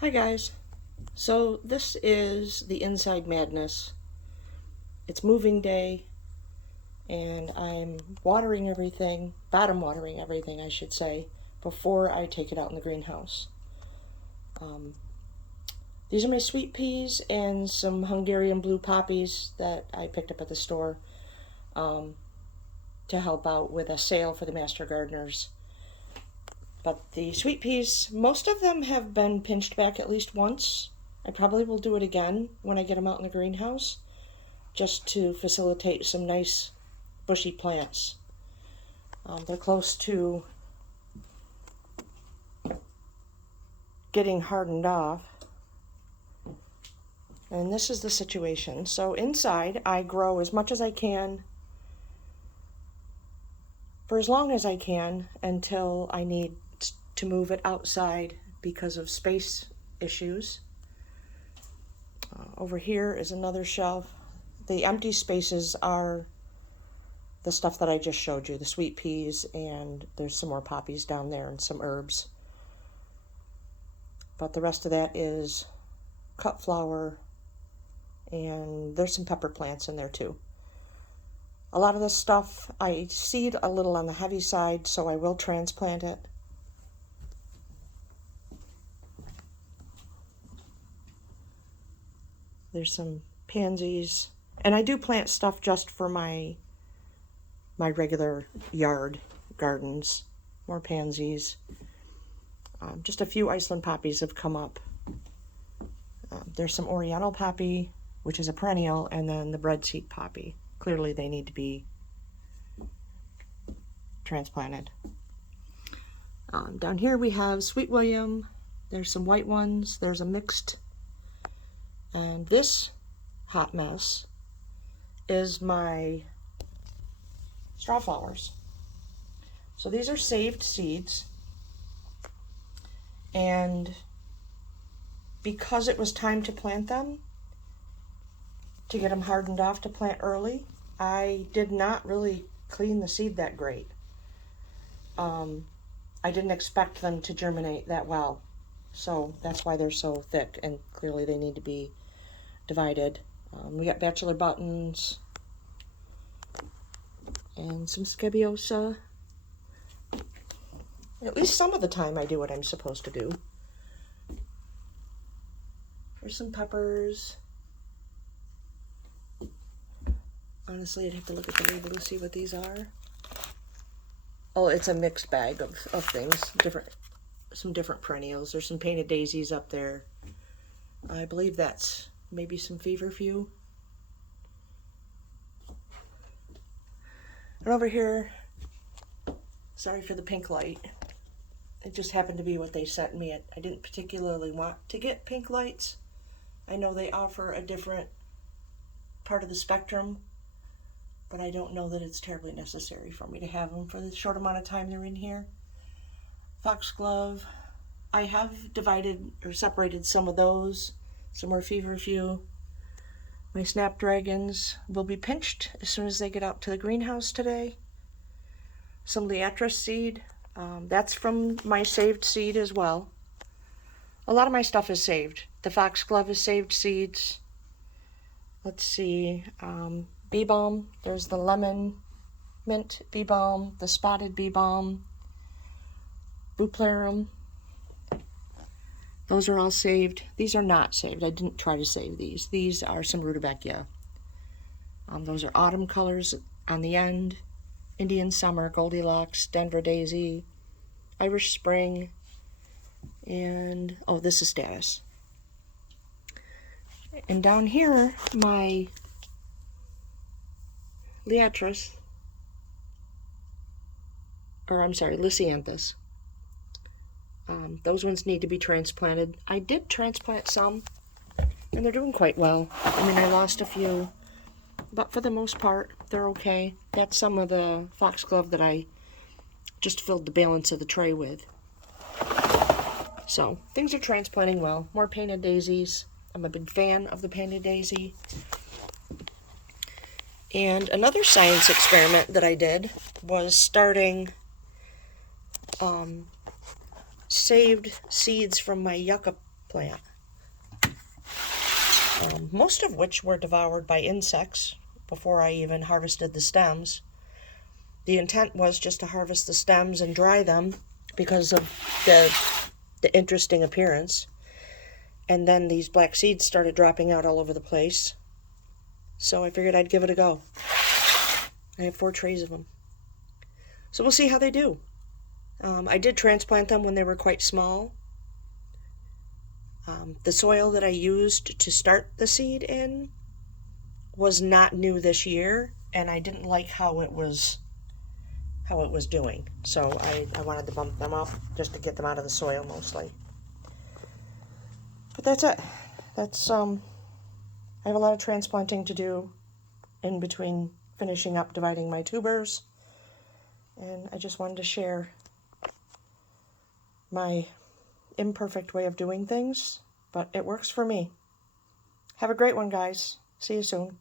Hi guys. So this is the Inside Madness. It's moving day and I'm watering everything, bottom watering everything I should say, before I take it out in the greenhouse. These are my sweet peas and some Hungarian blue poppies that I picked up at the store to help out with a sale for the Master Gardeners. But the sweet peas, most of them have been pinched back at least once. I probably will do it again when I get them out in the greenhouse, just to facilitate some nice bushy plants. They're close to getting hardened off. And this is the situation. So inside, I grow as much as I can for as long as I can until I need to move it outside because of space issues. Over here is another shelf. The empty spaces are the stuff that I just showed you, the sweet peas, and there's some more poppies down there and some herbs. But the rest of that is cut flower, and there's some pepper plants in there too. A lot of this stuff I seed a little on the heavy side, so I will transplant it. There's some pansies, and I do plant stuff just for my regular yard gardens. More pansies. Just a few Iceland poppies have come up. There's some Oriental poppy, which is a perennial, and then the breadseed poppy. Clearly they need to be transplanted. Down here we have Sweet William. There's some white ones. There's a mixed. And this hot mess is my straw flowers. So these are saved seeds. And because it was time to plant them, to get them hardened off to plant early, I did not really clean the seed that great. I didn't expect them to germinate that well. So that's why they're so thick, and clearly they need to be divided. We got bachelor buttons and some scabiosa. At least some of the time I do what I'm supposed to do. There's some peppers. Honestly, I'd have to look at the label to see what these are. Oh, it's a mixed bag of things. Some different perennials. There's some painted daisies up there. I believe that's maybe some feverfew. And over here, sorry for the pink light. It just happened to be what they sent me. I didn't particularly want to get pink lights. I know they offer a different part of the spectrum, but I don't know that it's terribly necessary for me to have them for the short amount of time they're in here. Foxglove. I have divided or separated some of those. Some more feverfew. My snapdragons will be pinched as soon as they get out to the greenhouse today. Some liatris seed. That's from my saved seed as well. A lot of my stuff is saved. The foxglove is saved seeds. Let's see. Bee balm. There's the lemon mint bee balm, the spotted bee balm, bupleurum. Those are all saved. These are not saved. I didn't try to save these. These are some rutabaga. Those are autumn colors on the end. Indian summer, Goldilocks, Denver daisy, Irish spring, and oh, this is status. And down here, my liatris, or I'm sorry, lisianthus. Those ones need to be transplanted. I did transplant some, and they're doing quite well. I mean, I lost a few, but for the most part, they're okay. That's some of the foxglove that I just filled the balance of the tray with. So, things are transplanting well. More painted daisies. I'm a big fan of the painted daisy. And another science experiment that I did was starting saved seeds from my yucca transplant. Most of which were devoured by insects before I even harvested the stems. The intent was just to harvest the stems and dry them because of the interesting appearance. And then these black seeds started dropping out all over the place. So I figured I'd give it a go. I have 4 trays of them. So we'll see how they do. I did transplant them when they were quite small. The soil that I used to start the seed in was not new this year, and I didn't like how it was doing. So I wanted to bump them up just to get them out of the soil mostly. But that's it. That's I have a lot of transplanting to do in between finishing up dividing my tubers, and I just wanted to share my imperfect way of doing things, but it works for me. Have a great one, guys. See you soon.